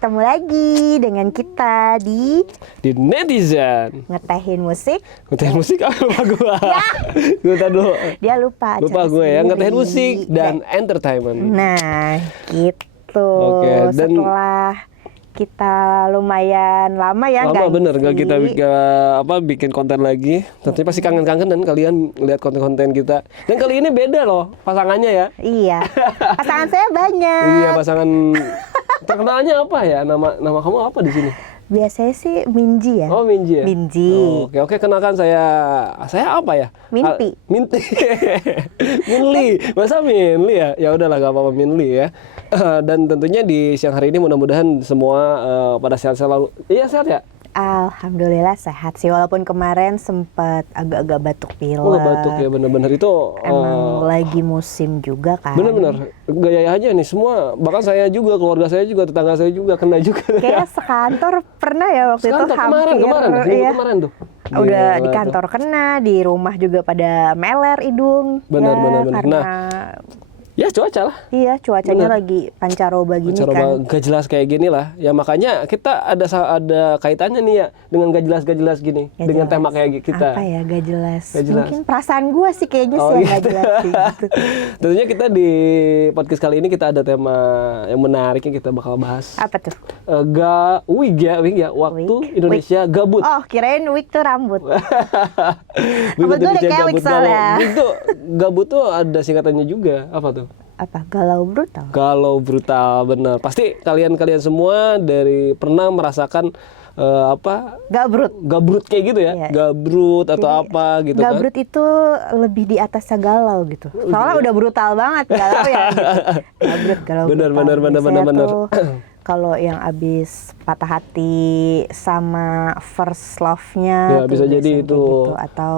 ketemu lagi dengan kita di Netizen. Ngetehin Musik. Ngetehin musik lupa gua. Gua dulu. Dia lupa. Lupa gue ya, ngetehin musik dan Dan- entertainment. Nah, gitu. Oke, dan- Setelah kita lumayan lama ya Lama bener ngisi. gak kita bikin konten lagi. Tentunya pasti kangen-kangenan kalian lihat konten-konten kita. Dan kali ini beda loh pasangannya ya. Iya. Pasangan saya banyak. Iya, pasangan terkenalnya apa ya? Nama kamu apa di sini? Biasanya sih Minji ya. Oh, Minji ya. Minji. Oh, oke, kenalkan saya apa ya? Minti. Minti. Minli. Masa Minli ya? Ya udahlah, gak apa-apa Minli ya. Dan tentunya di siang hari ini mudah-mudahan semua pada sehat selalu. Iya, sehat ya? Alhamdulillah sehat sih, walaupun kemarin sempat agak-agak batuk pilek. Oh, batuk ya, bener-bener itu. Emang lagi musim juga kan. Bener-bener gaya aja nih semua. Bahkan saya juga, keluarga saya juga, tetangga saya juga kena juga. Kayak sekantor pernah ya waktu Sekantor itu hampir. kemarin, Iya. kemarin tuh. Udah Gila di kantor kena, di rumah juga pada meler hidung. Benar, ya, benar. Karena Ya cuaca lah. iya cuacanya Benar. lagi pancaroba gini Pancaroba kan. gak jelas kayak gini lah. Ya makanya kita ada kaitannya nih ya dengan gak jelas gini. Gak dengan jelas. tema kayak kita. Apa ya gak jelas. Gak jelas. Mungkin perasaan gue sih kayaknya Oh, sih yang gitu. gak jelas sih, gitu. Tentunya kita di podcast kali ini kita ada tema yang menarik yang kita bakal bahas. Apa tuh? Wig ya, waktu Wig. Indonesia gabut. Oh, kirain wig tuh rambut. Wig Rambut gue udah Indonesia kayak wig soalnya. Wig tuh gabut tuh ada singkatannya juga. Apa tuh? Apa? Galau brutal. Galau brutal, bener. Pasti kalian semua pernah merasakan gabrut kayak gitu ya, Iya. gabrut atau Jadi, apa gitu gabrut itu lebih di atasnya galau gitu. Soalnya udah brutal banget galau ya gitu. Gabrut, galau Bener, brutal. bener, Biasanya bener. tuh kalau yang abis patah hati sama first love-nya Ya, tuh bisa jadi biasanya itu. kayak gitu. Atau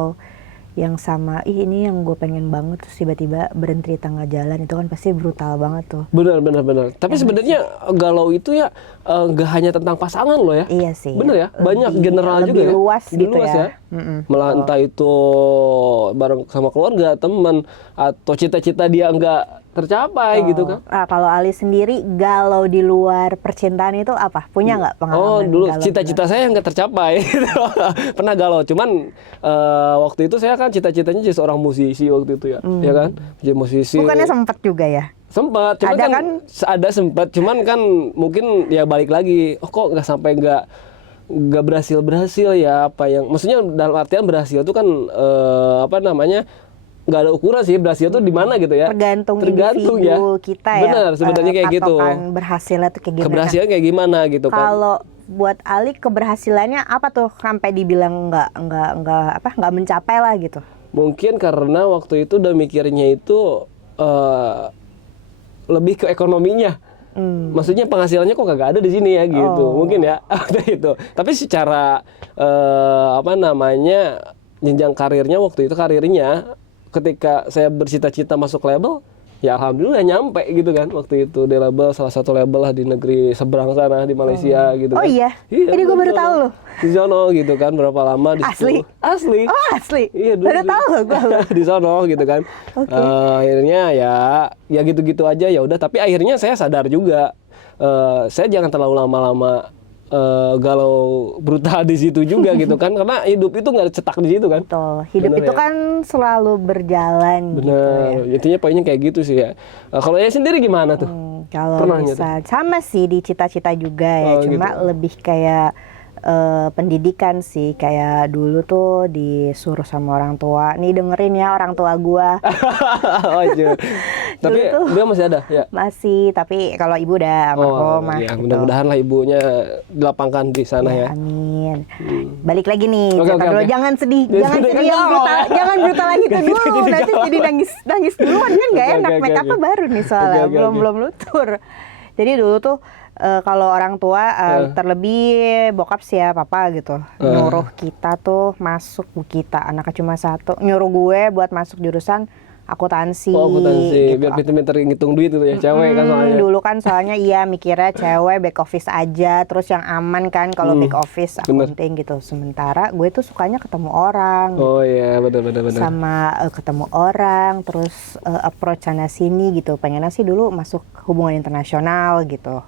yang sama, ini yang gue pengen banget terus tiba-tiba berhenti di tengah jalan, itu kan pasti brutal banget tuh. Bener. Tapi sebenarnya galau itu ya nggak hanya tentang pasangan loh ya. Iya sih. Bener ya, banyak general lebih juga ya. luas Lebih gitu luas ya. Mm-mm. Malah entah itu bareng sama keluarga, teman, atau cita-cita dia nggak tercapai gitu kan. Nah, kalau Ali sendiri galau di luar percintaan itu apa? Punya nggak pengalaman? Oh, dulu galau cita-cita saya nggak tercapai. Pernah galau, cuman waktu itu saya kan cita-citanya jadi seorang musisi waktu itu ya, ya kan? Jadi musisi. Bukannya sempet juga ya? Sempat, cuman Ada kan ada sempat, cuman kan mungkin ya balik lagi. Oh, kok nggak berhasil ya, apa yang maksudnya dalam artian berhasil itu kan nggak ada ukuran sih berhasil tuh di mana gitu ya. Tergantung individu individu kita ya. Benar, sebenarnya kayak gitu. Patokan berhasilnya tuh kayak gimana? Keberhasilan kayak gimana gitu kan. Kalau buat Ali keberhasilannya apa tuh sampai dibilang nggak mencapai lah gitu? Mungkin karena waktu itu udah mikirnya itu lebih ke ekonominya. Maksudnya penghasilannya kok kagak ada di sini ya gitu. Mungkin ya waktu itu. Tapi secara jenjang karirnya waktu itu ketika saya bercita-cita masuk label, ya alhamdulillah nyampe gitu kan waktu itu di label, salah satu label lah di negeri seberang sana di Malaysia gitu Oh kan. iya? Ini gue baru tahu loh. Di sono gitu kan, berapa lama di situ. Asli. Oh asli? Iya, Baru tahu loh gue. di sono gitu kan. Oke. Akhirnya ya gitu-gitu aja ya udah, tapi akhirnya saya sadar juga saya jangan terlalu lama-lama galau brutal di situ juga gitu kan, karena hidup itu nggak cetak di situ kan. Betul. Hidup Bener itu ya? kan selalu berjalan gitu ya. Bener, intinya poinnya kayak gitu sih ya. Kalau ya sendiri gimana tuh? Kalau Pernah bisa sama sih di cita-cita juga ya, Oh, cuma gitu. lebih kayak pendidikan sih, kayak dulu tuh disuruh sama orang tua, nih dengerin ya orang tua gua. Oh, iya. Tapi Dulu tuh dia masih ada ya. Masih, tapi kalau ibu udah almarhumah ya, gitu. mudah-mudahan lah ibunya dilapangkan di sana ya. Amin. Balik lagi nih, Oke, cerita oke, dulu. oke. Jangan sedih, Jangan jangan sedih, sedih yang kan brutal, galau. jangan brutal lagi tuh dulu. Jadi Nanti galau. jadi nangis duluan kan nggak Oke, enak. oke, Make upnya oke. baru nih soalnya, Oke, oke. belum lutur. Jadi dulu tuh kalau orang tua terlebih bokap sih ya papa gitu, nyuruh kita tuh masuk, kita anaknya cuma satu, nyuruh gue buat masuk jurusan akuntansi. Oh, akuntansi, gitu. biar pinter-pinter ngitung duit itu ya, cewek kan soalnya. Dulu kan soalnya iya mikirnya cewek back office aja, terus yang aman kan kalau back office accounting gitu. Sementara gue tuh sukanya ketemu orang. Oh iya, benar. Sama ketemu orang, terus approach sana sini gitu. Pengennya sih dulu masuk hubungan internasional gitu.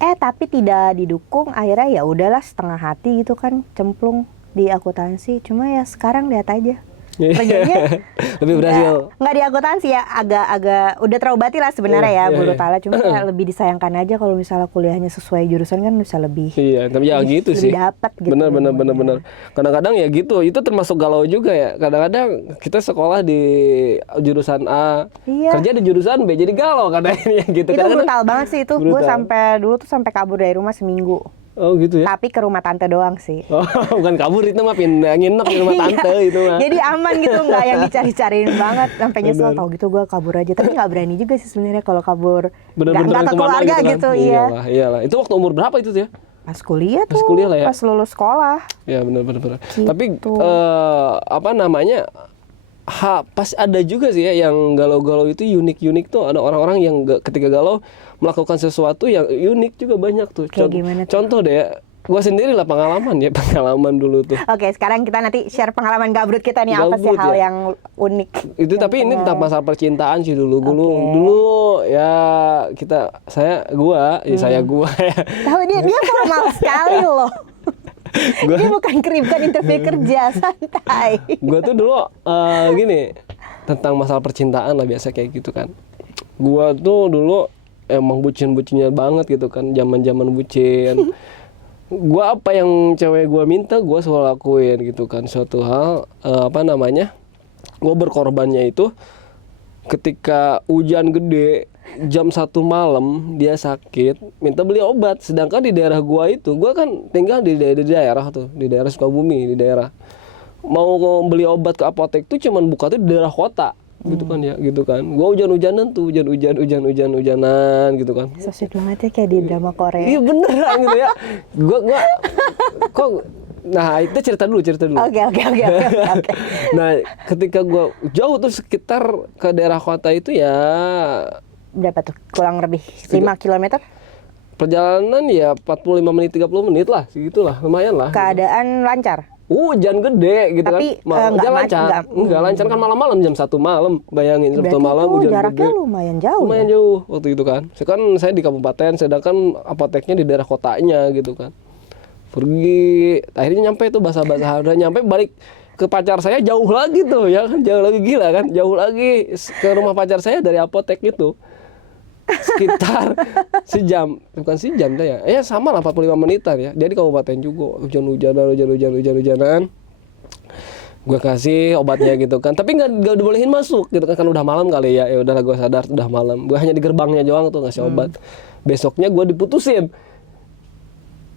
Tapi tidak didukung, akhirnya ya udahlah setengah hati gitu kan cemplung di akuntansi. Cuma ya sekarang lihat aja kerjanya lebih berhasil. nggak di akuntansi ya, agak udah terobati lah sebenarnya ya guru tala. Cuma ya lebih disayangkan aja kalau misalnya kuliahnya sesuai jurusan kan bisa lebih. Iya, tapi ya gitu sih. Lebih dapat gitu. Bener. Kadang-kadang ya gitu, itu termasuk galau juga ya. Kadang-kadang kita sekolah di jurusan A, kerja di jurusan B, jadi galau kadang-kadang gitu. Itu brutal banget sih itu. Gue sampai dulu tuh sampai kabur dari rumah seminggu. Oh gitu ya? Tapi ke rumah tante doang sih. Oh, bukan kabur, itu mah pindah nginep di rumah tante itu mah. Jadi aman gitu, nggak yang dicari-cariin banget. Sampai nyesel tau gitu gue kabur aja. Tapi nggak berani juga sih sebenarnya kalau kabur. Nggak ke keluarga gitu, iya. Iyalah. Itu waktu umur berapa itu ya? Pas kuliah tuh. Pas kuliah lah ya? Pas lulus sekolah. Ya benar. Gitu. Tapi apa namanya? Pas ada juga sih ya yang galau-galau itu unik-unik tuh, ada orang-orang yang ketika galau melakukan sesuatu yang unik juga banyak tuh. Kayak gimana tuh? Contoh deh ya, gue sendiri lah pengalaman dulu tuh. Oke, sekarang kita nanti share pengalaman gabrut kita nih, apa sih hal yang unik. Itu tapi ini tentang masalah percintaan sih dulu. Dulu ya gua ya. Tahu dia formal sekali loh. Dia bukan interview kerja, santai. Gue tuh dulu gini, tentang masalah percintaan lah biasa kayak gitu kan. Gue tuh dulu emang bucin-bucinnya banget gitu kan, zaman-zaman bucin. Gue apa yang cewek gue minta gue selalu lakuin gitu kan. Suatu hal gue berkorbannya itu ketika hujan gede jam 1 malam dia sakit minta beli obat, sedangkan di daerah gue kan tinggal di daerah Sukabumi, di daerah mau beli obat ke apotek tuh cuman buka tuh di daerah kota gitu kan ya, gitu kan. Gua hujan-hujanan gitu kan. So sweet banget ya, kayak di drama Korea. Iya beneran gitu ya. Gua kok nah itu cerita dulu. Oke. Nah, ketika gua jauh tuh sekitar ke daerah kota itu ya berapa tuh? Kurang lebih 5 km? Perjalanan ya 45 menit 30 menit lah, segitulah, lumayan lah. Keadaan lancar? Hujan gede gitu. Tapi, kan. Enggak lancar kan malam-malam jam 1 malam. Bayangin jam 1 malam hujan jaraknya gede. lumayan jauh. Lumayan jauh waktu itu kan. Saya di kabupaten, sedangkan apoteknya di daerah kotanya gitu kan. Pergi, akhirnya nyampe tuh basah-basah, udah nyampe balik ke pacar saya jauh lagi tuh ya kan, jauh lagi, gila kan, jauh lagi ke rumah pacar saya dari apotek itu. Sekitar bukan sejam dah ya sama lah 45 menitan ya. Dia di kabupaten juga, hujan-hujanan. Gue kasih obatnya gitu kan, tapi nggak dibolehin masuk gitu kan udah malam kali ya. Ya udahlah, gue sadar udah malam, gue hanya di gerbangnya doang tuh ngasih obat. Besoknya gue diputusin.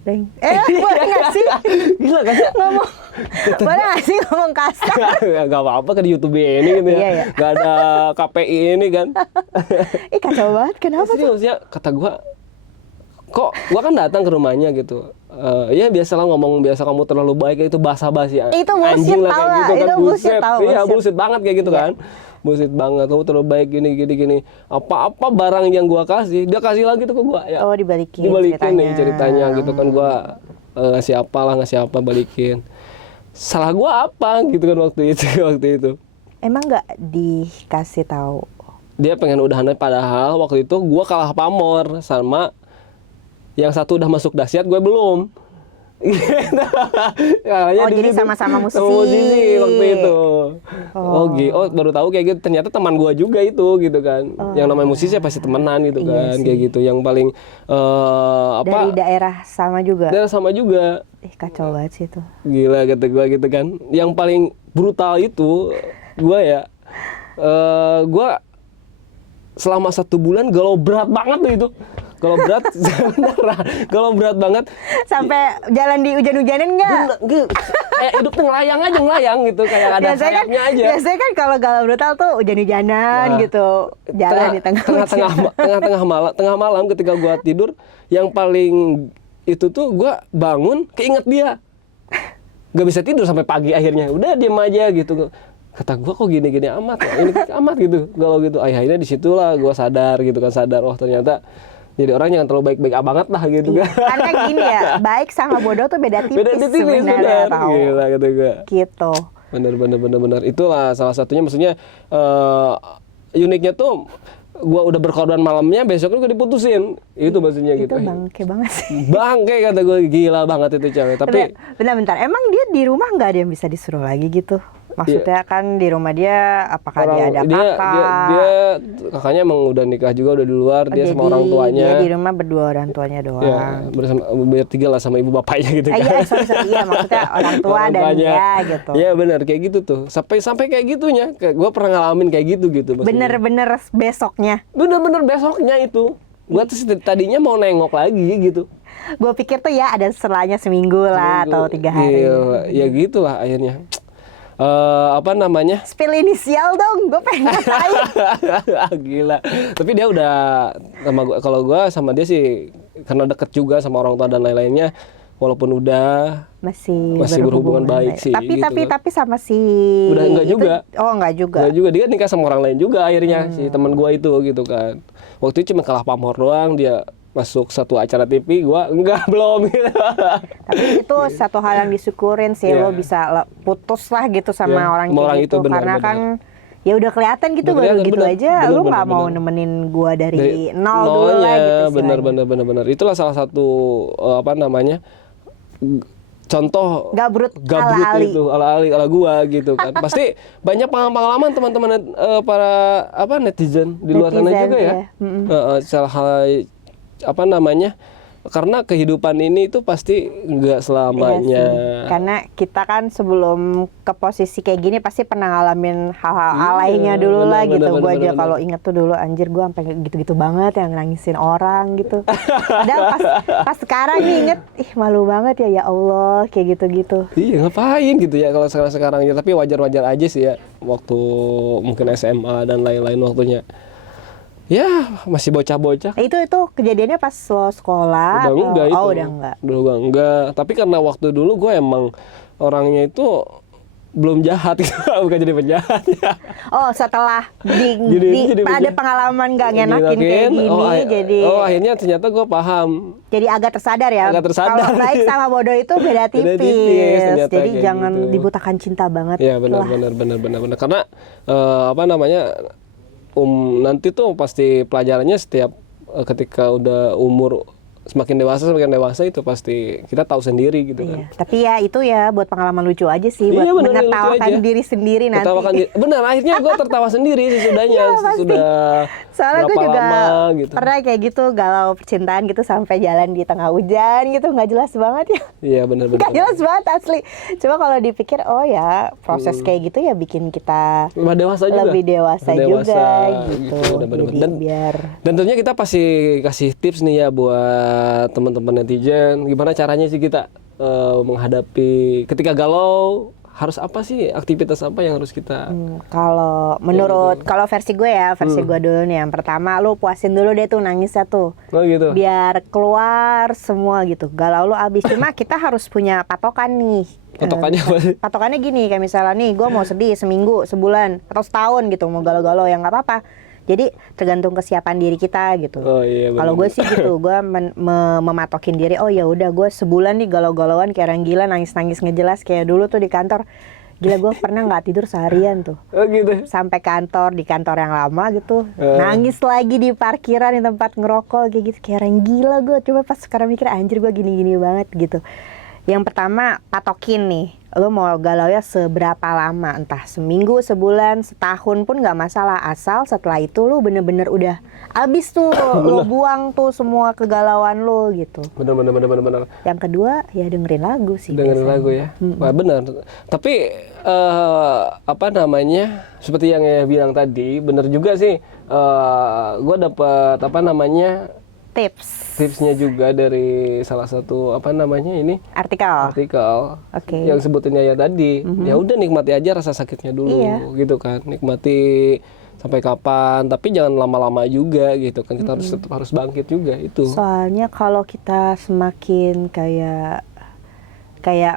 Boleh nggak sih? Gila kan? Boleh nggak sih ngomong kasar? Gak apa-apa kan di YouTube ini gitu ya. Iya. Gak ada KPI ini kan. Kacau banget, kenapa tuh? Serius ya, kata gue, kok gue kan datang ke rumahnya gitu. Ya biasalah ngomong, biasa kamu terlalu baik, itu basa-basi itu bullshit, anjing lah kayak gitu kan. Itu bullshit, Iya bullshit banget kayak gitu kan. Bullshit banget, kamu terlalu baik gini. Apa-apa barang yang gua kasih, dia kasih lagi tuh ke gua ya. Oh, dibalikin ceritanya gitu kan. Gua ngasih apa balikin. Salah gua apa gitu kan waktu itu. Emang nggak dikasih tahu? Dia pengen udahannya, padahal waktu itu gua kalah pamor sama yang satu udah masuk dahsyat, gue belum. Jadi sama-sama musisi. Sama musisi waktu itu. Baru tahu kayak gitu. Ternyata teman gua juga itu gitu kan. Yang namanya musisi pasti temenan gitu kan, kayak gitu. Yang paling dari daerah sama juga. Daerah sama juga. Kacau banget sih itu. Gila kata gua gitu kan. Yang paling brutal itu gua gua selama 1 bulan galau berat banget tuh itu. Kalau berat banget. Sampai jalan di hujan-hujanan nggak? Kayak hidup tuh ngelayang gitu, kayak ada sayapnya aja. Biasanya kan kalau galau brutal tuh hujan-hujanan gitu, jalan di tengah malam ketika gua tidur, yang paling itu tuh gua bangun keinget dia. Gak bisa tidur sampai pagi, akhirnya udah diem aja gitu. Kata gua kok gini-gini amat ya? Ini amat gitu, galau gitu. Akhirnya disitulah gua sadar gitu kan, oh ternyata jadi orang yang terlalu baik-baik banget lah gitu kan. Karena gini ya, baik sama bodoh tuh beda tipis sebenarnya. Gila kata gue. Gitu. Bener. Itulah salah satunya, maksudnya uniknya tuh gua udah berkorban malamnya, besoknya gua diputusin. Itu maksudnya Itu gitu. bangke banget sih. Bangke kata gue, gila banget itu cewek. Tapi bentar, emang dia di rumah nggak ada yang bisa disuruh lagi gitu? Maksudnya kan di rumah dia, apakah dia ada kakak? dia kakaknya emang udah nikah juga, udah di luar, dia sama orang tuanya. Dia di rumah berdua orang tuanya doang. Ya, bertiga lah sama ibu bapaknya gitu kan. Iya, sorry, iya maksudnya orang tua Orang dan tuanya. dia gitu. Iya benar kayak gitu tuh. Sampai kayak gitunya. Gue pernah ngalamin kayak gitu maksudnya. Bener-bener besoknya. Bener-bener besoknya itu. Gue tuh tadinya mau nengok lagi gitu. Gue pikir tuh ya ada selanya seminggu lah atau 3 hari. Gila, ya gitulah akhirnya. Apa namanya? Spill inisial dong, gue pengen ngatain. Gila. Tapi dia udah sama gua, kalau gue sama dia sih karena deket juga sama orang tua dan lain-lainnya, walaupun udah masih berhubungan baik sih. Tapi gitu kan. tapi sama si Udah enggak itu, juga. Oh enggak juga. Enggak juga, dia nikah sama orang lain juga akhirnya si teman gue itu gitu kan. Waktu itu cuma kalah pamor doang, dia masuk satu acara TV, gua enggak belum gitu. Tapi itu satu hal yang disyukurin sih, lo bisa putus lah gitu sama orang kayak gitu, karena kan ya udah kelihatan gitu, baru gitu aja lu nggak mau nemenin gua dari nol dulu lah gitu. Bener. Itulah salah satu apa namanya contoh gabrut itu ala gua gitu kan. Pasti banyak pengalaman teman-teman para apa netizen di luar sana juga ya. Salah hal apa namanya, karena kehidupan ini itu pasti nggak selamanya. Iya, karena kita kan sebelum ke posisi kayak gini pasti pernah ngalamin hal-hal alainya dulu lah gitu. Gue aja kalau inget tuh dulu anjir gue sampai gitu-gitu banget yang nangisin orang gitu. Padahal pas sekarang nih inget, ih malu banget ya Allah kayak gitu-gitu. Iya ngapain gitu ya kalau sekarang ya, tapi wajar-wajar aja sih ya waktu mungkin SMA dan lain-lain waktunya. Ya masih bocah-bocah. Itu kejadiannya pas lo sekolah? Udah enggak itu. Oh udah enggak. Dulu enggak. Tapi karena waktu dulu gue emang orangnya itu belum jahat gitu. Bukan jadi penjahat ya. Oh setelah jadi ada pengalaman nggak ngenakin kayak gini, jadi akhirnya ternyata gue paham. Jadi agak tersadar ya. Kalau baik sama bodoh itu beda tipis. Jadi jangan gitu. Dibutakan cinta banget. Iya benar. Karena apa namanya? Nanti tuh pasti pelajarannya setiap ketika udah umur semakin dewasa itu pasti kita tahu sendiri gitu kan. Tapi ya itu ya buat pengalaman lucu aja sih, buat menertawakan diri sendiri nanti. Benar, akhirnya gue tertawa sendiri sesudahnya. Soalnya gue juga gitu. pernah kayak gitu galau percintaan gitu sampai jalan di tengah hujan gitu, nggak jelas banget ya. Iya benar. Nggak jelas banget asli. Cuma kalau dipikir oh ya proses kayak gitu ya bikin kita lebih dewasa juga gitu. Dan tentunya kita pasti kasih tips nih ya buat teman-teman netizen, gimana caranya sih kita menghadapi ketika galau, harus apa sih, aktivitas apa yang harus kita kalau menurut kalau versi gue ya, gue dulu nih. Yang pertama lu puasin dulu deh tuh nangisnya tuh. Oh gitu. Biar keluar semua gitu. Galau lu abis. Cuma kita harus punya patokan nih. Patokannya apa? Patokannya gini, kayak misalnya nih gue mau sedih seminggu, sebulan, atau setahun gitu, mau galau-galau ya nggak apa-apa. Jadi tergantung kesiapan diri kita gitu. Oh, iya, kalau gue sih gitu, gue mematokin diri. Oh ya udah gue sebulan nih galau-galauan kayak orang gila, nangis-nangis ngejelas kayak dulu tuh di kantor. Gila gue pernah nggak tidur seharian tuh. Oh gitu. Sampai di kantor yang lama gitu. Nangis lagi di parkiran di tempat ngerokok kayak gitu. Kayak orang gila gue. Coba pas sekarang mikir anjir gue gini-gini banget gitu. Yang pertama patokin nih. Lo mau galau ya seberapa lama, entah seminggu, sebulan, setahun pun gak masalah. Asal setelah itu lo bener-bener udah abis tuh, lo buang tuh semua kegalauan lo gitu. Bener. Yang kedua ya dengerin lagu sih. Dengerin lagu ya, wah bener. Tapi apa namanya, seperti yang saya bilang tadi, bener juga sih. Gue dapet apa namanya, tipsnya juga dari salah satu apa namanya ini artikel yang sebutinnya ya tadi. Ya udah nikmati aja rasa sakitnya dulu gitu kan, nikmati sampai kapan, tapi jangan lama-lama juga gitu kan. Kita harus tetap harus bangkit juga itu. Soalnya kalau kita semakin kayak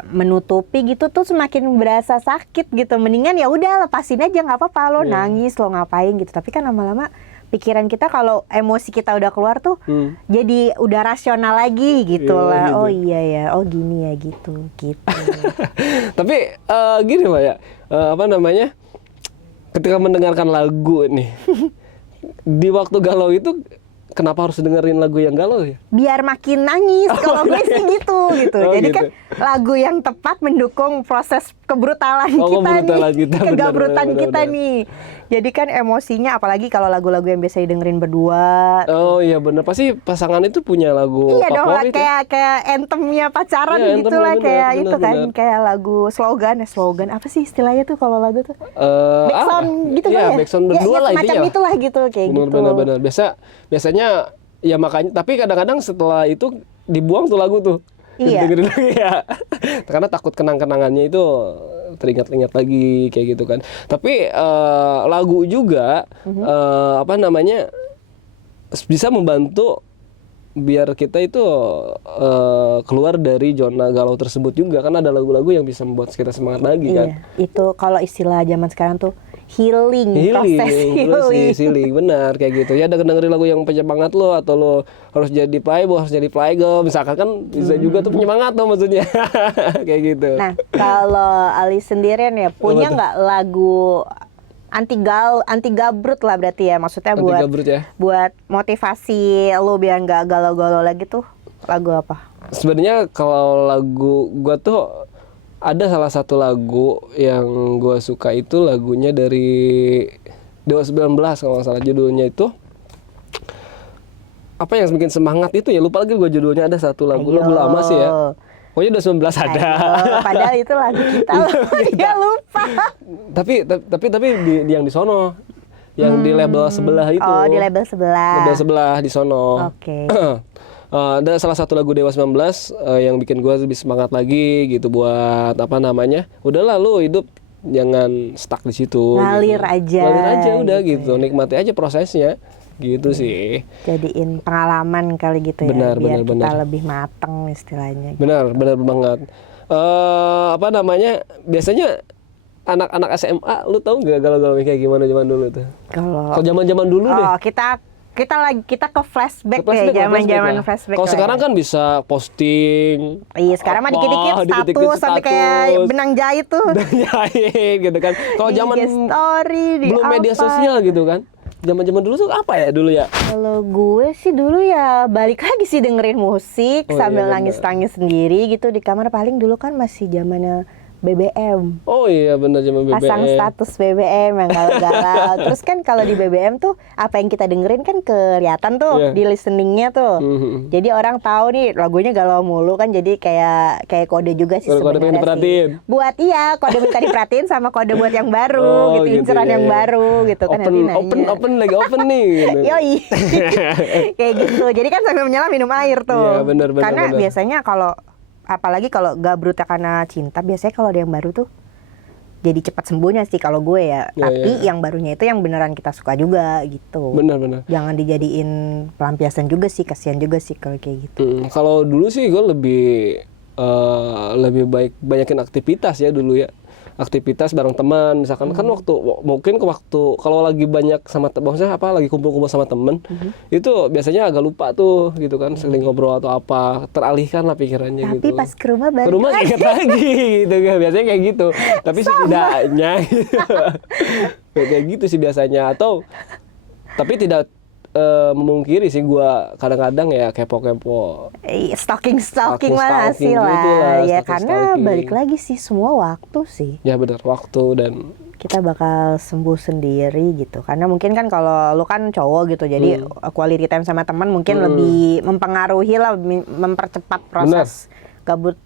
menutupi gitu tuh semakin berasa sakit gitu. Mendingan ya udah lepasin aja, nggak apa-apa lo nangis, lo ngapain gitu. Tapi kan lama-lama pikiran kita kalau emosi kita udah keluar tuh jadi udah rasional lagi gitu lah. Gitu. Oh iya ya, oh gini ya gitu. Tapi gini Mbak ya, apa namanya, ketika mendengarkan lagu nih di waktu galau itu kenapa harus dengerin lagu yang galau ya? Biar makin nangis. Kalau gue sih gitu. Oh, Jadi gitu. kan lagu yang tepat mendukung proses kebrutalan kita kebrutalan nih, kita, kegabrutan benar, kita benar. nih. Jadi kan emosinya, apalagi kalau lagu-lagu yang biasa didengerin berdua. Oh iya benar, pasti pasangan itu punya lagu Iya dong, favorit ya? kayak anthemnya pacaran Iya, gitu anthemnya, lah, benar, kayak benar, itu kan, benar. kayak lagu slogan apa sih istilahnya tuh kalau lagu tuh? Eh, Backsound gitu iya, kan ya? backsound berdua lah semacam intinya. itulah gitu, kayak gitu. Benar. Biasanya ya makanya, tapi kadang-kadang setelah itu dibuang tuh lagu tuh. Iya. Dengerin lagi ya. Karena takut kenang-kenangannya itu teringat-ingat lagi kayak gitu kan. Tapi lagu juga apa namanya bisa membantu biar kita itu keluar dari zona galau tersebut juga, kan ada lagu-lagu yang bisa membuat kita semangat lagi kan. Iya, itu kalau istilah zaman sekarang tuh healing, proses healing, healing. benar kayak gitu ya. Dengerin lagu yang penyemangat lo, atau lo harus jadi playboy, harus jadi playgirl misalkan, kan bisa juga tuh penyemangat tuh maksudnya. Kayak gitu. Nah, kalau Ali sendirian ya punya nggak lagu anti gabrut lah berarti ya, maksudnya Anti buat gabrut ya. buat motivasi lo biar nggak galau-galau lagi tuh lagu apa? Sebenarnya kalau lagu gua tuh ada salah satu lagu yang gua suka, itu lagunya dari Dewa 19 kalau nggak salah, judulnya itu apa yang bikin semangat itu ya, lupa lagi gua judulnya. Ada satu lagu lama sih ya. Pokoknya udah 19 ada. Ayo, padahal itu lagu kita loh, dia lupa. Tapi di yang di sono, yang di label sebelah itu. Oh, di label sebelah. Label sebelah di sono. Oke. Ada salah satu lagu Dewa 19 yang bikin gue lebih semangat lagi gitu, buat apa namanya, udahlah lu hidup jangan stuck di situ. Ngalir gitu. aja. Ngalir aja udah gitu gitu, nikmati aja prosesnya. Gitu sih. Jadiin pengalaman kali gitu ya, Benar, biar benar, kita benar. lebih mateng istilahnya. Benar banget. Apa namanya? Biasanya anak-anak SMA, lu tahu nggak galau-galau kayak gimana zaman dulu tuh? Kalau zaman dulu deh. oh, kita ke flashback Flashback ya, lah, zaman lah. flashback. Kalau lah sekarang ya. kan bisa posting. Iya, sekarang mah dikit-dikit status sampai kayak benang jahit tuh. Jahit gitu kan. Kalau Di zaman IG story, di belum media apa. sosial gitu kan. Zaman dulu tuh apa ya dulu ya? Kalau gue sih dulu ya balik lagi sih dengerin musik Oh, sambil iya, nangis-nangis sendiri gitu di kamar. Paling dulu kan masih zamannya BBM. Oh iya benar, zaman BBM. Pasang status BBM yang galau-galau. Terus kan kalau di BBM tuh apa yang kita dengerin kan kelihatan tuh Iya. di listeningnya tuh. Mhm. Jadi orang tahu nih lagunya galau mulu kan, jadi kayak kode juga sih Kode pengen sebenarnya diperhatiin. sih. Buat kode minta diperhatiin sama kode buat yang baru Oh, gitu, gitu, inceran iya, yang iya. baru gitu kan. nanti nanya. Open nih gitu. Yoi. Kayak gitu. Jadi kan sambil menyelam minum air tuh. Iya, benar, Karena benar. biasanya kalau apalagi kalau gabrutnya karena cinta, biasanya kalau ada yang baru tuh jadi cepat sembuhnya sih kalau gue ya. Iya, Tapi iya. yang barunya itu yang beneran kita suka juga gitu. Benar. Jangan dijadiin pelampiasan juga sih, kasihan juga sih kalau kayak gitu. Kalau dulu sih gue lebih baik banyakin aktivitas ya dulu ya. Aktivitas bareng teman misalkan, kan mungkin kalau lagi banyak sama maksudnya apa, lagi kumpul-kumpul sama temen, itu biasanya agak lupa tuh gitu kan, sering ngobrol atau apa, teralihkan lah pikirannya. Tapi gitu. pas ke rumah balik Ke rumah lagi. ingat lagi gitu kan, biasanya kayak gitu. Tapi setidaknya gitu. Kayak gitu sih biasanya. Tapi tidak memungkiri sih gua kadang-kadang ya kepo-kepo. Stalking Stalking mana sih gitu lah. lah, Ya stalking. karena balik lagi sih semua waktu sih. Ya benar, waktu dan Kita bakal sembuh sendiri gitu. Karena mungkin kan kalau lu kan cowok gitu, jadi quality time sama teman mungkin lebih mempengaruhi lah, mempercepat proses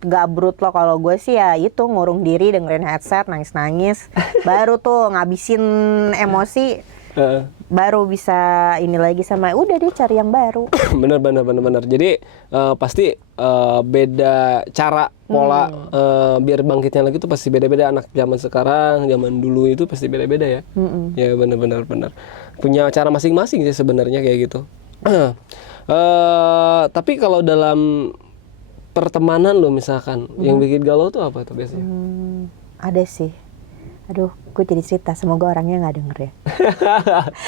gabrut lo. Kalau gue sih ya itu ngurung diri, dengerin headset, nangis-nangis, baru tuh ngabisin emosi, baru bisa ini lagi sama udah deh cari yang baru. benar. Jadi pasti beda cara pola biar bangkitnya lagi tuh pasti beda-beda. Anak zaman sekarang, zaman dulu itu pasti beda-beda ya. Ya benar. Punya cara masing-masing sih sebenarnya kayak gitu. Tapi kalau dalam pertemanan lo misalkan, yang bikin galau tuh apa tuh biasanya? Ada sih. Aduh, gue jadi cerita, semoga orangnya nggak denger ya.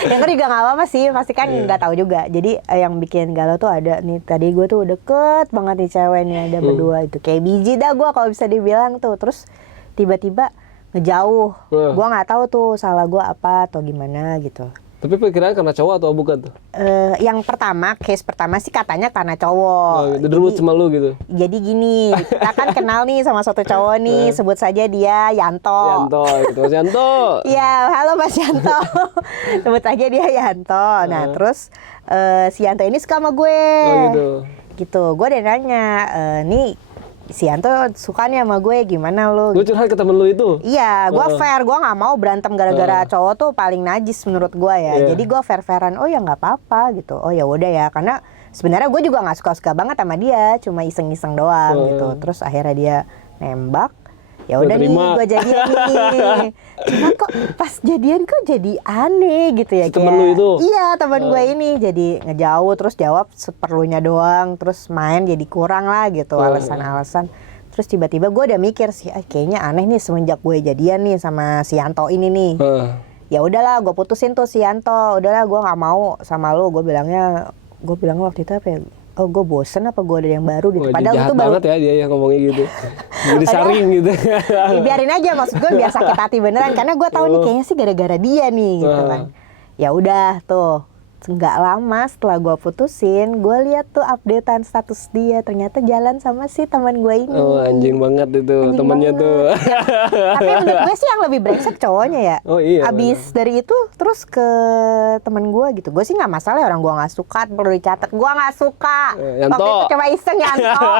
Denger juga nggak apa-apa sih, pasti kan nggak tahu juga. Jadi yang bikin galau tuh ada nih, tadi gue tuh deket banget nih cewek nih, ada berdua itu kayak biji dah gue kalau bisa dibilang tuh. Terus tiba-tiba ngejauh, gue nggak tahu tuh salah gue apa atau gimana gitu. Tapi perkiraan karena cowok atau bukan tuh? Yang pertama, case pertama sih katanya karena cowok. Derbut sama lu gitu. Jadi gini, kita kan kenal nih sama suatu cowok nih, sebut saja dia Yanto. Yanto gitu, Mas Yanto. Iya, halo Mas Yanto. Sebut aja dia Yanto. Nah, terus si Yanto ini suka sama gue. Oh gitu. Gitu, gue udah nanya, nih si Yanto suka nih sama gue, gimana lo? Lu curhat ke temen lu itu? Iya, gue fair, gue nggak mau berantem gara-gara cowok tuh paling najis menurut gue ya. Iya. Jadi gue fair-fairan, oh ya nggak apa-apa gitu. Oh ya udah ya, karena sebenarnya gue juga nggak suka-suka banget sama dia, cuma iseng-iseng doang gitu. Terus akhirnya dia nembak, ya udah nih terima. gue jadian nih. Cuma kok pas jadian kok jadi aneh gitu ya. Si temen lu itu? Iya, temen gue ini jadi ngejauh, terus jawab seperlunya doang, terus main jadi kurang lah gitu, alasan-alasan. Terus tiba-tiba gue udah mikir sih, kayaknya aneh nih semenjak gue jadian nih sama si Yanto ini nih. Ya udahlah, gue putusin tuh si Yanto. Udahlah, gue nggak mau sama lu. Gue bilangnya waktu itu apa ya? Oh, gue bosen apa gue ada yang baru gitu. Padahal jahat itu baru banget ya dia yang ngomongnya gitu. Jadi saring gitu. Ya, biarin aja, maksud gue biar sakit hati beneran, karena gue tahu nih kayaknya sih gara-gara dia nih gitu kan. Ya udah tuh, nggak lama setelah gue putusin, gue lihat tuh updatean status dia, ternyata jalan sama si teman gue ini. Oh, anjing banget itu Anjing temennya banget. tuh. Tapi menurut gue sih yang lebih brengsek cowoknya ya. Oh iya, Abis dari itu terus ke temen gue gitu. Gue sih nggak masalah ya, orang gue nggak suka, perlu dicatat. Gue nggak suka. Yanto. Waktu itu cuma iseng Yanto.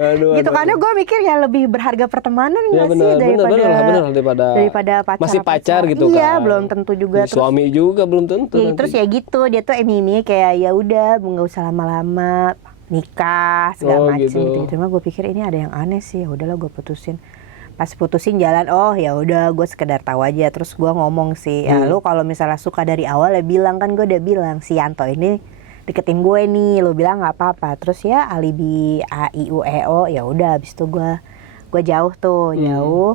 Aduh, Gitu, karena gue mikir ya lebih berharga pertemanan ya nggak sih benar daripada pacar. masih pacar gitu Iya, kan. belum tentu juga. Jadi suami juga belum tentu. Ya, nanti. terus ya gitu, dia tuh ini kayak ya udah nggak usah lama-lama nikah segala macem gitu. gitu. Cuma gue pikir ini ada yang aneh sih. Ya udahlah, gue putusin. Pas putusin jalan, oh ya udah, gue sekedar tahu aja. Terus gue ngomong sih, ya lu kalau misalnya suka dari awal ya bilang, kan gue udah bilang si Yanto ini deketin gue nih, lu bilang nggak apa-apa. Terus ya alibi A I U E O, ya udah. Abis itu gue jauh tuh, jauh.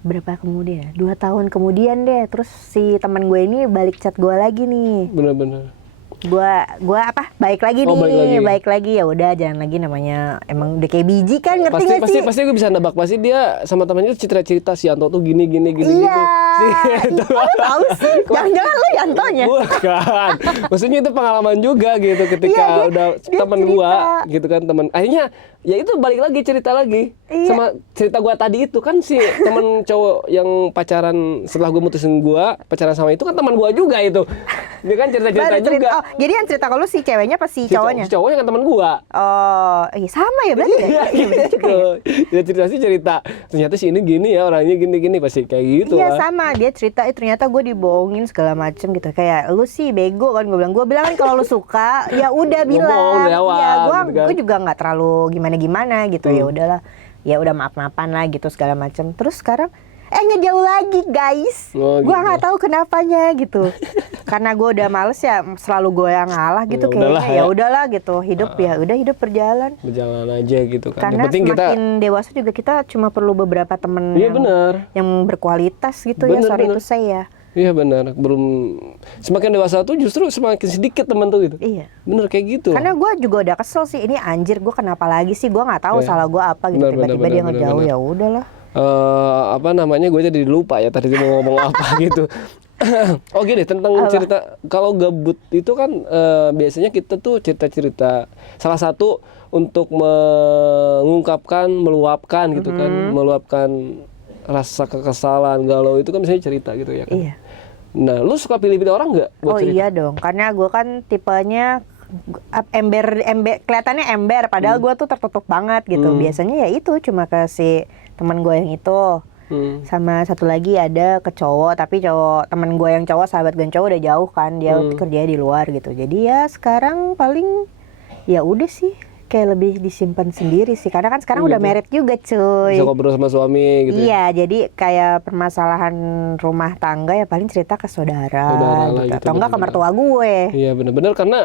Berapa kemudian? 2 tahun kemudian deh. Terus si teman gue ini balik chat gue lagi nih. Bener-bener. Gua apa? Baik lagi nih, baik lagi. Ya udah, jalan lagi, namanya emang udah kayak biji kan, ngerti nggak sih? Pasti gue bisa nebak, pasti dia sama temannya cerita si Yanto tuh gini. Iya. Kok lu tahu sih? Jangan-jangan lu Yantonya? Bukan. Maksudnya itu pengalaman juga gitu ketika Iya, udah dia teman cerita. gua gitu kan, teman. Akhirnya ya itu balik lagi cerita lagi. Iya. Sama cerita gua tadi itu kan, si teman cowok yang pacaran setelah gua mutusin gua pacaran sama itu kan teman gua juga itu. Dia kan cerita-cerita juga. Oh, jadi yang cerita kalau si ceweknya apa si cowoknya? Si cowoknya kan teman gua. Oh, iya sama ya berarti ya? Iya, bener juga ya? Dia cerita ternyata si ini gini ya, orangnya gini pasti kayak gitu Iya lah. sama, dia cerita ternyata gue dibohongin segala macem gitu, kayak lu sih bego kan, gue bilang kan kalau lu suka ya udah Ngomong bilang. dari awal, Ya gitu kan. gue juga nggak terlalu gimana gitu. Ya udahlah, ya udah maaf-maafan lah gitu segala macem. Terus sekarang ngejauh lagi guys. Oh, Gue gitu. nggak tahu kenapanya gitu. Karena gue udah males ya, selalu gue yang ngalah gitu, Ya udahlah kayaknya ya. ya udahlah gitu. Hidup hidup berjalan. Berjalan aja gitu kan. Karena Yang penting kita semakin dewasa juga kita cuma perlu beberapa temen iya benar. yang berkualitas gitu ya, sorry Bener. itu saya. Iya benar, belum semakin dewasa tuh justru semakin sedikit teman tuh gitu. Iya. Bener kayak gitu. Karena gue juga udah kesel sih, ini anjir gue kenapa lagi sih, gue nggak tahu Iya. salah gue apa gitu, Benar, tiba-tiba benar, dia benar, ngejauh, benar. ya udahlah. Apa namanya, gue jadi lupa ya tadi mau ngomong apa gitu. Oh gini, tentang cerita kalau gabut itu kan biasanya kita tuh cerita-cerita, salah satu untuk mengungkapkan, meluapkan gitu kan, meluapkan rasa kekesalan, galau itu kan biasanya cerita gitu ya kan. Iya. Nah, lu suka pilih-pilih orang nggak buat Oh cerita? iya dong, karena gue kan tipenya ember kelihatannya ember, padahal gue tuh tertutup banget gitu. Biasanya ya itu cuma ke si teman gue yang itu. Sama satu lagi ada ke cowok, tapi teman gue yang cowok, sahabat gue yang cowok udah jauh kan, dia kerja di luar gitu. Jadi ya sekarang paling ya udah sih, kayak lebih disimpan sendiri sih, karena kan sekarang udah married juga cuy. Bisa ngobrol sama suami gitu. Iya, jadi kayak permasalahan rumah tangga ya paling cerita ke saudara Saudara lah gitu. gitu, Atau enggak ke bener-bener. mertua gue. Iya benar-benar, karena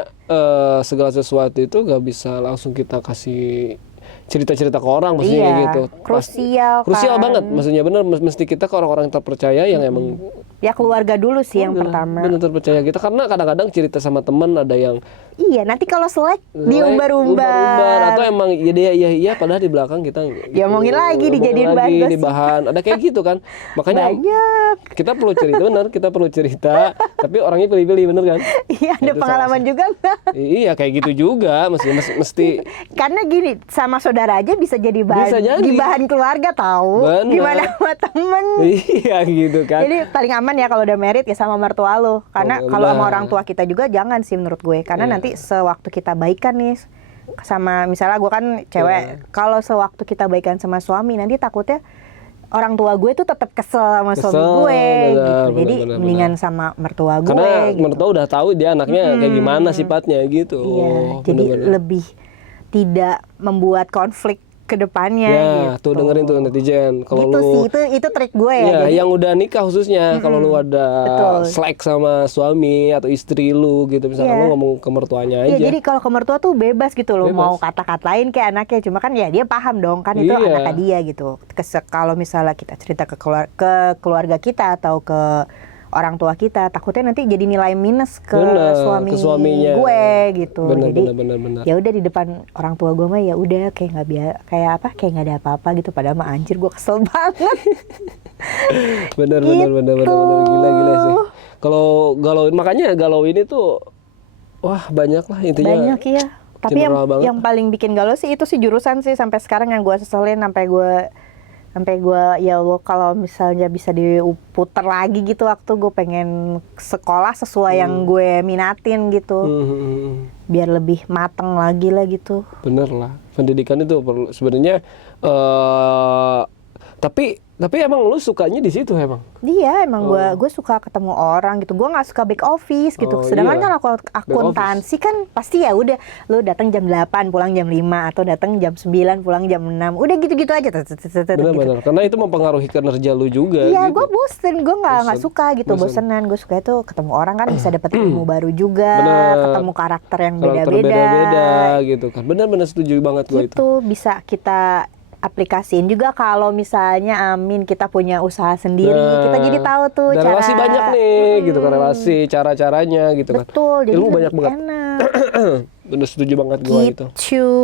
segala sesuatu itu gak bisa langsung kita kasih cerita-cerita ke orang maksudnya Iya, gitu. krusial Krusial kan. banget maksudnya, bener mesti kita ke orang-orang terpercaya yang emang Ya keluarga dulu sih yang Keluarga lah, pertama. benar terpercaya kita, karena kadang-kadang cerita sama teman ada yang Iya, nanti kalau selek umbar-umbar diumbar-umbar. atau emang iya dia iya padahal di belakang kita Diomongin lagi, dijadiin bahan lagi, gosip. di bahan ada kayak gitu kan. Makanya Banyak. kita perlu cerita, bener kita perlu cerita tapi orangnya pilih-pilih, bener kan? Iya, ada Itu pengalaman juga nggak? Iya kayak gitu juga, mesti Karena gini, sama saudara aja bisa jadi bahan, Bisa jadi. di bahan keluarga tahu. Bener. Gimana sama temen? iya gitu kan. Jadi paling aman ya kalau udah married ya sama mertua lo. Karena Oh, kalau sama benar. orang tua kita juga jangan sih menurut gue. Karena Iya. nanti sewaktu kita baikan nih sama misalnya gue kan cewek, Iya. kalau sewaktu kita baikan sama suami nanti takutnya orang tua gue tuh tetap kesel sama suami Kesel, gue benar, gitu. Jadi benar. mendingan sama mertua gue Karena gitu. mertua udah tahu dia anaknya kayak gimana sifatnya gitu. Iya, jadi bener-bener. lebih tidak membuat konflik ke depannya Ya, gitu. tuh dengerin tuh netizen. Kalau Gitu lu sih, itu trik gue ya. ya, Jadi yang udah nikah khususnya, kalau lu ada Betul. slack sama suami atau istri lu gitu, misalkan Iya. lu ngomong ke mertuanya iya, aja. jadi kalau ke mertua tuh bebas gitu loh, Bebas. mau kata-katain kayak anaknya, cuma kan ya dia paham dong kan itu Iya. anaknya dia gitu. Kalau misalnya kita cerita ke keluarga kita atau ke orang tua kita, takutnya nanti jadi nilai minus ke Bener, suami ke suaminya. gue gitu. Bener, Jadi bener. ya udah di depan orang tua gue mah ya udah kayak nggak kayak nggak ada apa-apa gitu. Padahal mah anjir gue kesel banget. bener, Gitu. gila sih. Kalau galau, makanya galau ini tuh, wah banyak lah intinya. Banyak ya. Tapi general banget. yang paling bikin galau sih itu sih jurusan sih sampai sekarang yang gue seselin sampai gue ya Allah kalau misalnya bisa diputer lagi gitu waktu gue pengen sekolah sesuai yang gue minatin gitu. Biar lebih mateng lagi lah gitu. Bener lah, pendidikan itu perlu sebenarnya. Tapi emang lu sukanya di situ emang? Dia emang gue suka ketemu orang gitu. Gue nggak suka back office gitu. Oh, Sedangkan iya. kan aku akuntansi kan pasti ya udah lu datang jam 8 pulang jam 5 atau datang jam 9 pulang jam 6. Udah gitu-gitu aja. Bener-bener, karena itu mempengaruhi kinerja lu juga. Iya, gitu. gue bosen, gue nggak Bosen. suka gitu, bosenan. Gue suka itu ketemu orang kan bisa dapat ilmu baru juga, Bener. ketemu karakter yang Karakter beda-beda, beda-beda gitu kan. Bener-bener setuju banget gue itu. gitu bisa kita aplikasiin juga kalau misalnya amin kita punya usaha sendiri, Nah, kita jadi tahu tuh dan cara relasi banyak nih gitu kan, relasi cara-caranya gitu kan. betul, jadi Ilmu lebih banyak banget. enak. Bener setuju banget gue itu. Gitu.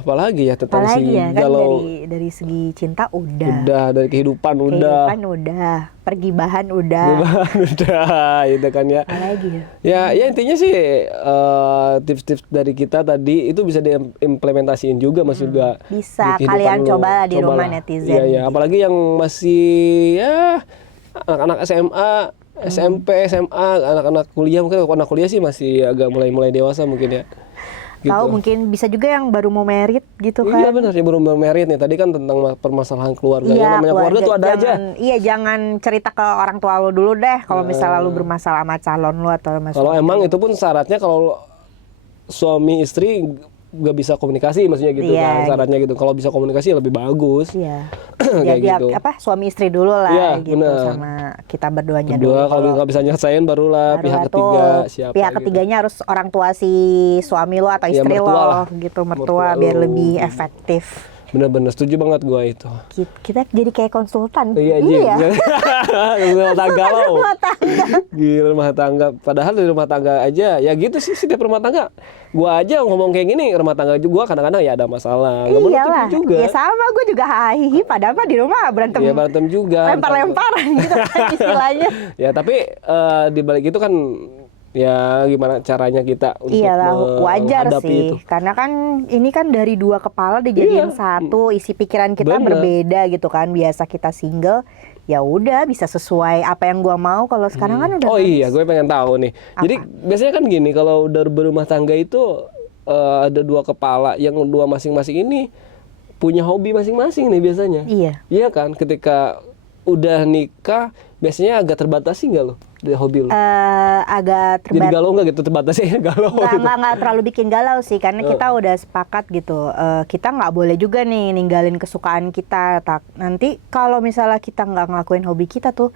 Apalagi ya tentang Apalagi si ya kan galau. dari segi cinta udah, Udah dari kehidupan udah. kehidupan udah, pergibahan udah, Udah itu kan ya. apalagi ya. Ya intinya sih tips-tips dari kita tadi itu bisa diimplementasiin juga Mas juga. Bisa, di kehidupan kalian lu. cobalah di rumah Cobalah. netizen. Iya, iya, apalagi yang masih ya anak-anak SMA, SMP, SMA, anak-anak kuliah, mungkin anak kuliah sih masih agak mulai dewasa mungkin ya. Gitu. Tahu mungkin bisa juga yang baru mau merit gitu kan. Iya benar, ya baru merit nih. Tadi kan tentang permasalahan keluarga. Iya, Yang namanya keluarga tuh ada aja. Iya, jangan cerita ke orang tua lo dulu deh kalau misalnya lo bermasalah sama calon lo atau sama Kalau suami emang lo. itu pun syaratnya kalau suami istri nggak bisa komunikasi, maksudnya gitu Iya. kan syaratnya gitu. Kalau bisa komunikasi lebih bagus. Iya. Kayak Jadi gitu. suami istri dulu lah Iya, gitu benar. sama kita berduanya Kedua, dulu. kalau nggak bisa nyelesain barulah Baru pihak lah ketiga tuh, siapa. pihak gitu. ketiganya harus orang tua si suami lo atau Iya, istri mertua lo lah. gitu, Mertua mertua biar lo. lebih efektif. Bener-bener setuju banget gua itu. Kita jadi kayak konsultan. Iya, Ji. ya. Rumah tangga lo. Rumah tangga. Gila, rumah tangga. Padahal di rumah tangga aja ya gitu sih setiap rumah tangga. Gua aja ngomong kayak gini, rumah tangga juga gua kadang-kadang ya ada masalah. Nggak menutup Iyalah, juga. ya sama gue juga hihi padahal mah di rumah berantem Iya, berantem juga. lempar-lemparan gitu kan istilahnya. Ya tapi di balik itu kan ya gimana caranya kita untuk Iyalah wajar menghadapi sih, itu. karena kan ini kan dari dua kepala dijadiin Iya. satu, isi pikiran kita Bener. berbeda gitu kan. Biasa kita single, ya udah bisa sesuai apa yang gua mau. Kalau sekarang kan udah Oh nggak iya, bisa. gue pengen tahu nih. Apa? Jadi biasanya kan gini, kalau udah berumah tangga itu ada dua kepala, yang dua masing-masing ini punya hobi masing-masing nih biasanya. Iya. Iya kan, ketika udah nikah biasanya agak terbatasi nggak lo di hobi lo? Agak Jadi terbatas. galau nggak gitu, terbatasi galau gitu? Nggak terlalu bikin galau sih, karena kita udah sepakat gitu. Kita nggak boleh juga nih ninggalin kesukaan kita. Nanti kalau misalnya kita nggak ngelakuin hobi kita tuh,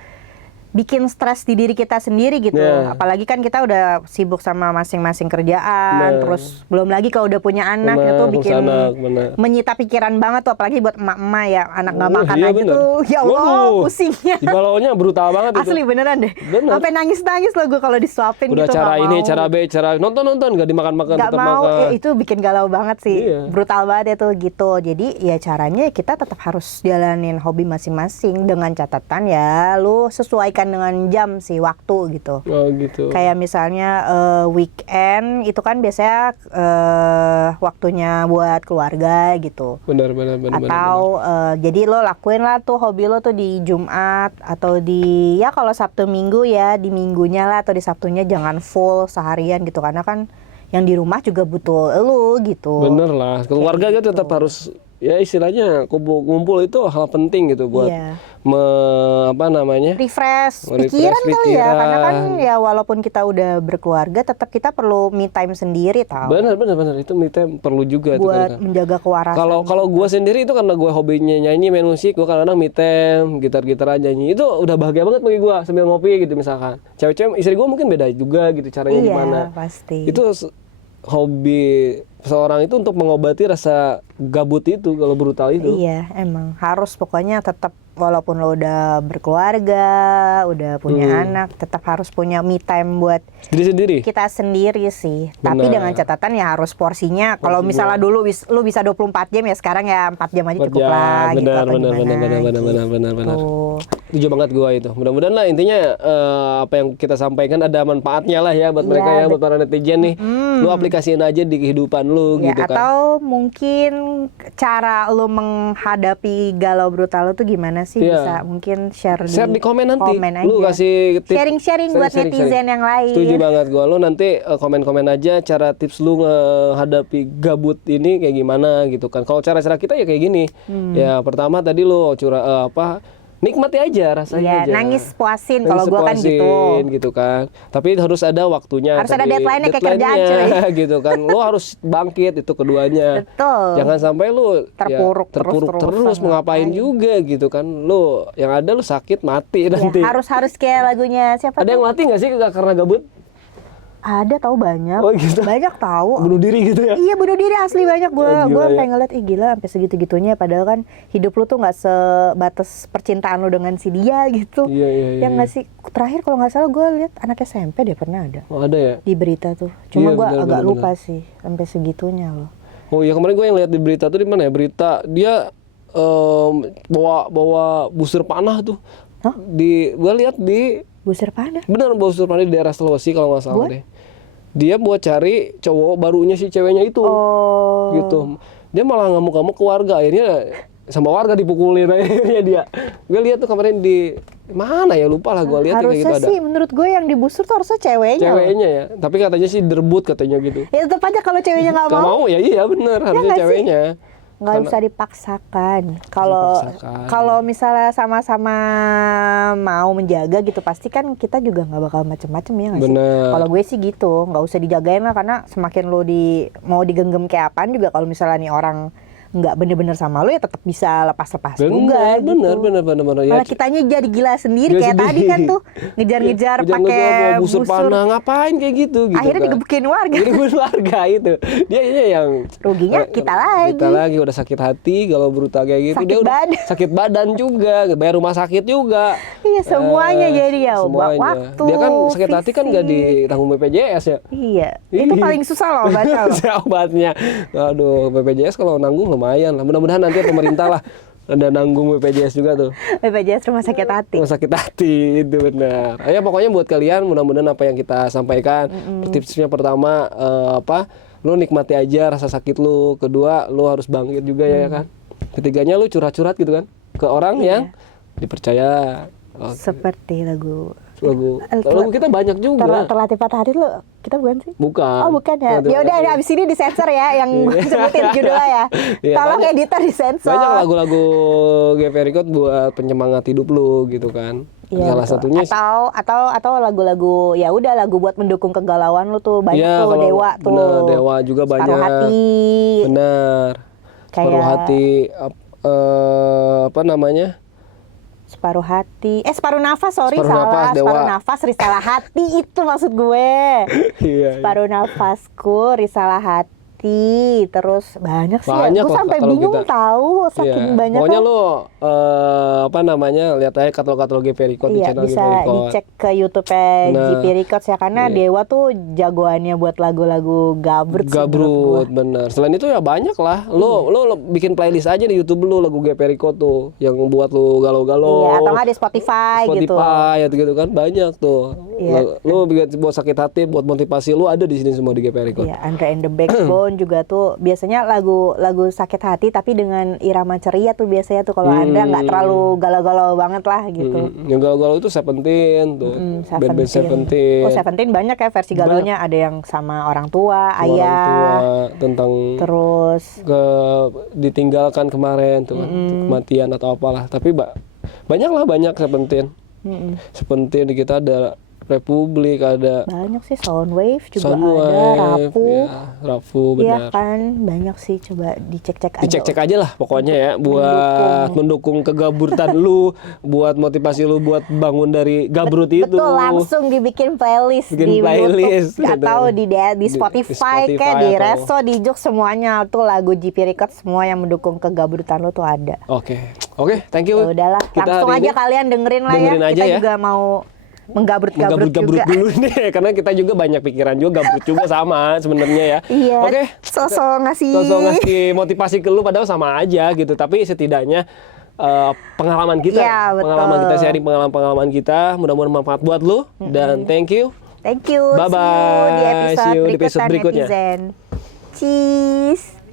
bikin stres di diri kita sendiri gitu. Yeah. Apalagi kan kita udah sibuk sama masing-masing kerjaan, terus belum lagi kalau udah punya anak itu bikin menyita pikiran banget tuh, apalagi buat emak-emak ya, anak nggak makan iya aja bener. tuh, ya Allah pusingnya. Dibalaunya brutal banget itu. Asli beneran deh. Sampai nangis-nangis loh gue kalau disuapin udah gitu. Cara ini, mau. cara B, cara nonton nggak dimakan-makan, nggak tetap mau, makan. itu bikin galau banget sih. Iya. Brutal banget itu gitu. Jadi ya caranya kita tetap harus jalanin hobi masing-masing dengan catatan ya lu sesuaikan dengan jam sih, waktu gitu. Oh gitu. Kayak misalnya weekend itu kan biasanya waktunya buat keluarga gitu. Benar. Atau jadi lo lakuin lah tuh hobi lo tuh di Jumat atau di ya kalau Sabtu Minggu ya di minggunya lah, atau di Sabtunya jangan full seharian gitu, karena kan yang di rumah juga butuh lo gitu. Bener lah, keluarga gitu tetap harus ya istilahnya ngumpul itu hal penting gitu buat refresh pikiran kali ya, karena kan ya walaupun kita udah berkeluarga tetap kita perlu me time sendiri tau. Benar itu me time perlu juga buat itu menjaga kewarasan. Kalau gue sendiri itu karena gue hobinya nyanyi, main musik, gue kadang-kadang me time gitar-gitaran nyanyi itu udah bahagia banget bagi gue sambil ngopi gitu misalkan. Cewek-cewek istri gue mungkin beda juga gitu caranya gimana. Pasti. Itu hobi seorang itu untuk mengobati rasa gabut itu kalau brutal itu. Iya, emang harus pokoknya tetap walaupun lo udah berkeluarga, udah punya anak, tetap harus punya me time buat diri sendiri. Kita sendiri sih. Benar. Tapi dengan catatan ya harus porsinya. Kalau misalnya dulu lu bisa 24 jam ya sekarang ya 4 jam aja cukup lah gitu. Benar. Setuju banget gua itu. Mudah-mudahan lah intinya apa yang kita sampaikan ada manfaatnya lah ya buat mereka ya, buat para netizen nih. Lu aplikasiin aja di kehidupan lu ya, gitu kan. Atau mungkin cara lu menghadapi galau brutal lu tuh gimana sih? Bisa mungkin share di komen nanti. Lu kasih tips, sharing buat netizen yang lain. Setuju banget gua. Lu nanti komen-komen aja cara tips lu menghadapi gabut ini kayak gimana gitu kan. Kalau cara-cara kita ya kayak gini. Ya pertama tadi lu nikmati aja rasanya aja. Nangis puasin kalau gue kan gitu kan. Tapi harus ada waktunya. Harus ada deadline-nya kayak kerjaan cuy. Gitu kan. Lo harus bangkit itu keduanya. Betul. Jangan sampai lo terpuruk terus mau ngapain juga gitu kan. Lo yang ada lo sakit mati nanti. Harus kayak lagunya siapa? Ada yang mati nggak sih karena gabut? Ada tahu banyak. Oh, gitu. Banyak tahu. Bunuh diri gitu ya? Iya bunuh diri asli banyak. Gue pengen ngeliat gila sampai segitu-gitunya, padahal kan hidup lu tuh nggak sebatas percintaan lu dengan si dia gitu. Iya. Yang nggak sih, terakhir kalau nggak salah gue lihat anak SMP deh pernah ada. Oh ada ya? Di berita tuh. Cuma gue agak lupa sih sampai segitunya loh. Oh iya, kemarin gue yang lihat di berita tuh di mana ya? Berita dia bawa busur panah tuh. Hah? Gue lihat di busur panah. Bener, busur panah di daerah Sulawesi kalau nggak salah deh. Dia buat cari cowok barunya si ceweknya itu. Oh. Gitu. Dia malah ngamuk-ngamuk ke warga, akhirnya sama warga dipukulin akhirnya dia. Gue lihat tuh kemarin di mana ya, lupa lah gue lihat kayak gitu ada. Harusnya sih menurut gue yang digusur tuh harusnya ceweknya. Ceweknya ya, tapi katanya sih direbut katanya gitu. Ya tetap aja kalau ceweknya nggak mau. Nggak mau ya, iya bener, harusnya ceweknya. Nggak usah dipaksakan. Kalau misalnya sama-sama mau menjaga gitu, pasti kan kita juga nggak bakal macem-macem ya nggak sih? Kalau gue sih gitu, nggak usah dijagain lah, karena semakin lo mau digenggam kayak apaan juga, kalau misalnya nih orang nggak bener-bener sama lo ya tetap bisa lepas-lepas juga gitu. Bener. Malah kitanya jadi gila sendiri kayak tadi kan tuh ngejar-ngejar pakai busur panah, ngapain kayak gitu. Akhirnya kan digebukin warga. Digebukin warga itu. Dia yang ruginya kita lagi. Kita lagi udah sakit hati kalau brutal kayak gitu. Dia udah sakit badan juga, bayar rumah sakit juga. Iya semuanya jadi ya waktu. Dia kan sakit hati kan nggak ditanggung BPJS ya. Iya. Itu paling susah loh obatnya. Aduh, BPJS kalau nanggung lumayan lah. Mudah-mudahan nanti pemerintah lah ada nanggung BPJS juga tuh. BPJS rumah sakit hati. Rumah sakit hati itu benar. Ayo pokoknya buat kalian mudah-mudahan apa yang kita sampaikan. Tipsnya pertama lu nikmati aja rasa sakit lu. Kedua lu harus bangkit juga ya kan. Ketiganya lu curhat-curhat gitu kan ke orang yang dipercaya. Seperti lagu kita banyak juga. Terlatih patah hati lu kita bukan sih? Bukan. Oh bukan ya. Ya udah abis ini disensor ya yang sebutin judulnya ya. Tolong editor disensor. Banyak lagu-lagu GV Record buat penyemangat hidup lu gitu kan. Iya, salah satunya atau lagu-lagu ya udah lagu buat mendukung kegalauan lu tuh banyak ya, tuh Dewa tuh. Bener, Dewa juga banyak. Separuh hati. Bener. Separuh hati Separuh hati. Separuh nafas, sorry Separuh salah. nafas, Dewa. Separuh nafas, risalah hati itu maksud gue. Iya. Separuh nafasku, risalah hati. Terus banyak sih. Banyak Gue lah sampai kalau bingung kita. tahu saking Iya. banyak. Pokoknya lo apa namanya, lihat aja katalog GP Record di Iya, channel bisa GP Record. dicek ke YouTube-nya Nah, GP Records ya, karena iya. Dewa tuh jagoannya buat lagu-lagu gabrut sih menurut Gabrut, gua. bener. Selain itu ya banyak lah. Lo bikin playlist aja di YouTube lo lagu GP Record tuh, yang buat lo galau-galau. Iya, atau nggak di Spotify gitu. Spotify gitu kan banyak tuh. Iya. Lo buat sakit hati, buat motivasi lo ada di sini semua di GP Record. Iya, Andre and the Backbone juga tuh biasanya lagu sakit hati tapi dengan irama ceria tuh biasanya tuh kalau Andra nggak terlalu galau-galau banget lah gitu. Yang galau-galau itu Seventeen tuh, band-band Seventeen. Oh, Seventeen banyak ya versi galaunya, ada yang sama orang tua, Orang ayah, tua, tentang terus ditinggalkan kemarin tuh, kematian atau apalah. Tapi banyak Seventeen. Seventeen di kita ada Republik, ada banyak sih Soundwave juga Soundwave, ada, Rapuh. ya, Rapuh Iya benar. kan, banyak sih, coba dicek-cek aja. Dicek-cek aja lah pokoknya ya, buat mendukung kegabutan lu, buat motivasi lu buat bangun dari gabrut itu. Betul, langsung dibikin playlist Bikin di playlist, YouTube atau di Spotify, kayak di atau- Reso, di Joox, semuanya tuh lagu GP Record semua yang mendukung kegabrutan lo tuh ada. Oke, thank you. Ya udahlah, Kita langsung hari aja ini kalian dengerin lah dengerin ya. aja Kita ya. juga mau menggabrut-gabrut Gabrut-gabrut juga. dulu nih, karena kita juga banyak pikiran juga, gabrut juga sama sebenarnya ya. Iya. Oke. Sosok ngasih. Sosok ngasih motivasi ke lu padahal sama aja gitu, tapi setidaknya pengalaman kita, Iya, betul. pengalaman kita sharing pengalaman kita, mudah-mudahan bermanfaat buat lu dan thank you. Thank you. Bye-bye. See you di See you di episode episode berikutnya. netizen. Cheese.